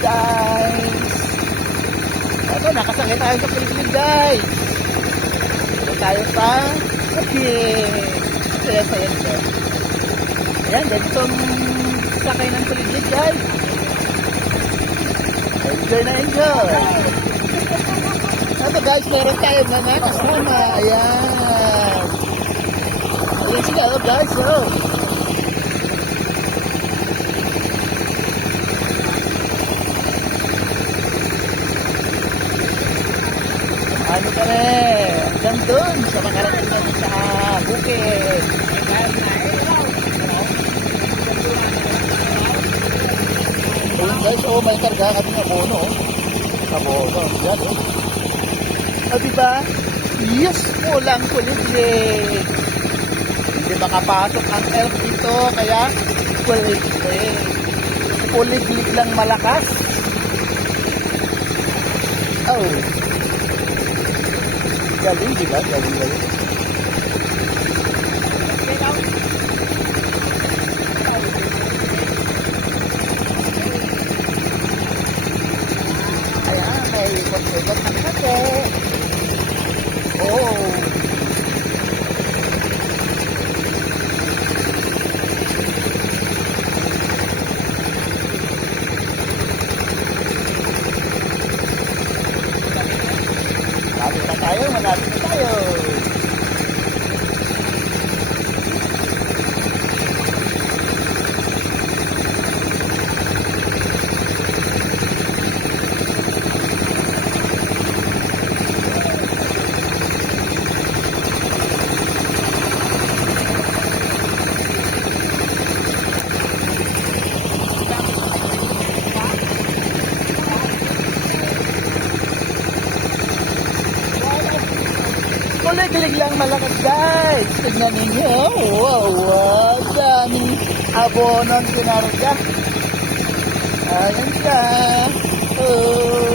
guys. Ito, nakasakay tayo sa pilipin guys. Ito tayo sa bukid. Saya-saya ito. Ayan, ganitong sakay ng pilipin guys. Enjoy na enjoy. Ito guys, meron tayo mga kasama. Ayan. Ayan sila guys. Oh. Ano kami? Hanggang doon sa makarating natin sa bukid. Ayun guys, oh, may karga kami ng abono. Abono, yan oh. O diba? Yes, walang kuliglig. Hindi makapasok ang elf dito, kaya kuliglig. Kuliglig lang malakas. Oh. Galing, diba? Galing. Ayan, may ikot-ikot ng kate. Oh. Malapit na tayo. Kuliglig lang malakas guys. Tignan ninyo. Wow. Daming abono ang kinarga. Ayan siya. Oh.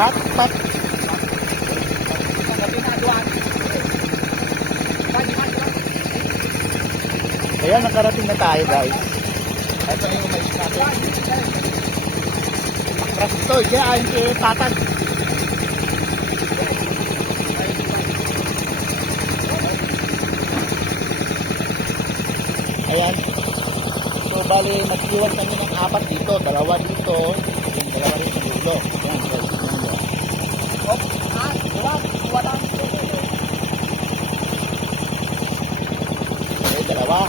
Pat. Ayan, nakarating na tayo guys. Ito yung may status. Presto, yan, patag. Ayan. So, bali, nag-iwan kami ng 4 dito. 2 dito. Yung 2 rin sa dulo. Ayan, guys. Wala. Okay, 2. Dalawa.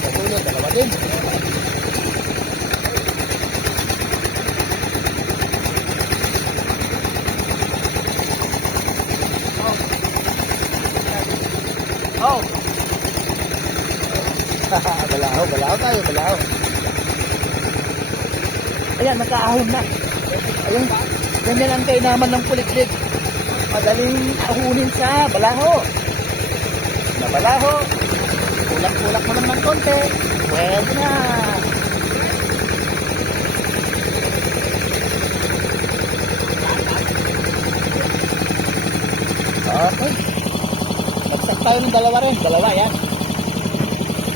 Sa dulo, 2 din. Oh. Balahaw tayo. Ayan, nakaahon na. Ayun, ganyan ang kainaman ng kuliglig. Madaling ahunin sa balaho. Balaho. Kulak-kulak mo naman ng konti. Pwede na. Okay. Bagsak tayo ng 2 rin. 2, yan.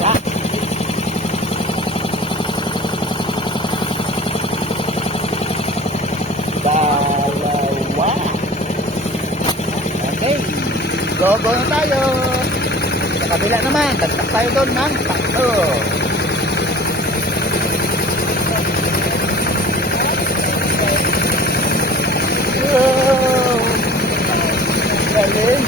Ya. Okay. Go na tayo. Sa kabila naman. Bagsak tayo doon ng 3. Galing.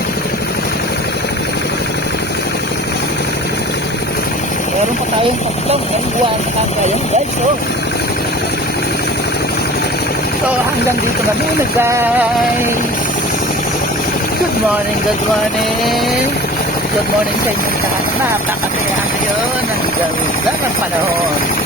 Meron pa tayong 3 and 1 kakayan guys. So hanggang dito na muna guys. Good morning. So Good morning sa inyong lahat. Napakasaya ngayon. Ang ganda ng panahon.